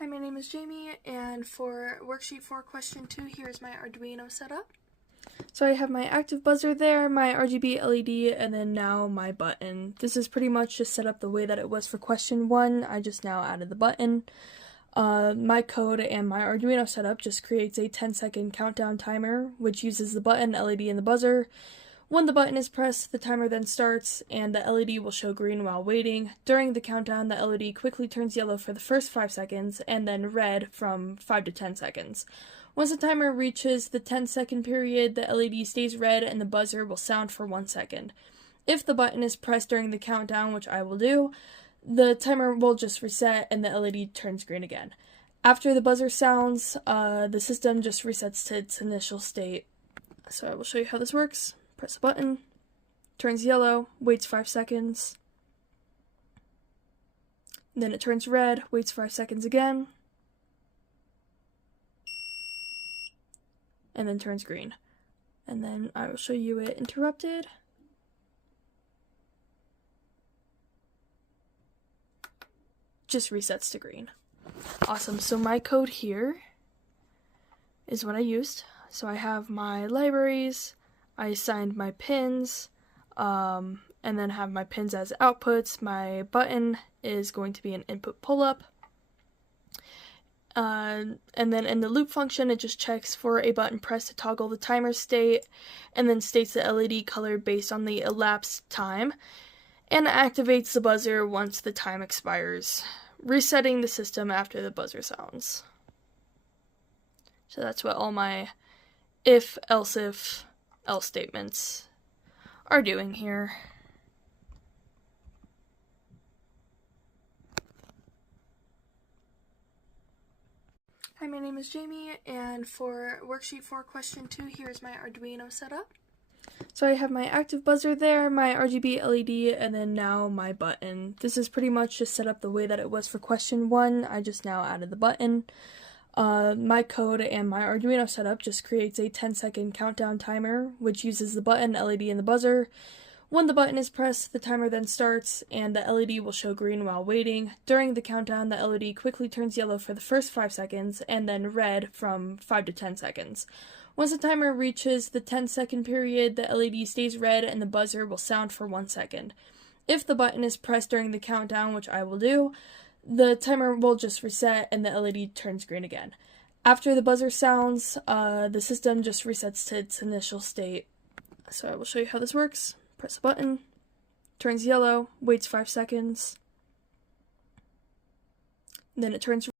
Hi, my name is Jamie, and for worksheet 4 question 2, here's my Arduino setup. So I have my active buzzer there, my RGB LED, and then now my button. This is pretty much just set up the way that it was for question 1, I just now added the button. My code and my Arduino setup just creates a 10-second countdown timer, which uses the button, LED, and the buzzer. When the button is pressed, the timer then starts, and the LED will show green while waiting. During the countdown, the LED quickly turns yellow for the first 5 seconds, and then red from 5 to 10 seconds. Once the timer reaches the 10-second period, the LED stays red and the buzzer will sound for 1 second. If the button is pressed during the countdown, which I will do, the timer will just reset and the LED turns green again. After the buzzer sounds, the system just resets to its initial state. So I will show you how this works. Press the button, turns yellow, waits 5 seconds, then it turns red, waits 5 seconds again, and then turns green. And then I will show you it interrupted. Just resets to green. Awesome, so my code here is what I used. So I have my libraries, I assigned my pins, and then have my pins as outputs. My button is going to be an input pull-up. And then in the loop function, it just checks for a button press to toggle the timer state, and then states the LED color based on the elapsed time, and activates the buzzer once the time expires, resetting the system after the buzzer sounds. So that's what all my if, else if, else statements are doing here. Hi, my name is Jamie, and for worksheet 4 question 2, here's my Arduino setup. So I have my active buzzer there, my RGB LED, and then now my button. This is pretty much just set up the way that it was for question 1, I just now added the button. My code and my Arduino setup just creates a 10-second countdown timer, which uses the button, LED, and the buzzer. When the button is pressed, the timer then starts, and the LED will show green while waiting. During the countdown, the LED quickly turns yellow for the first 5 seconds, and then red from 5 to 10 seconds. Once the timer reaches the 10-second period, the LED stays red and the buzzer will sound for 1 second. If the button is pressed during the countdown, which I will do, the timer will just reset and the LED turns green again. After the buzzer sounds, the system just resets to its initial state. So I will show you how this works. Press the button, turns yellow, waits 5 seconds, then it turns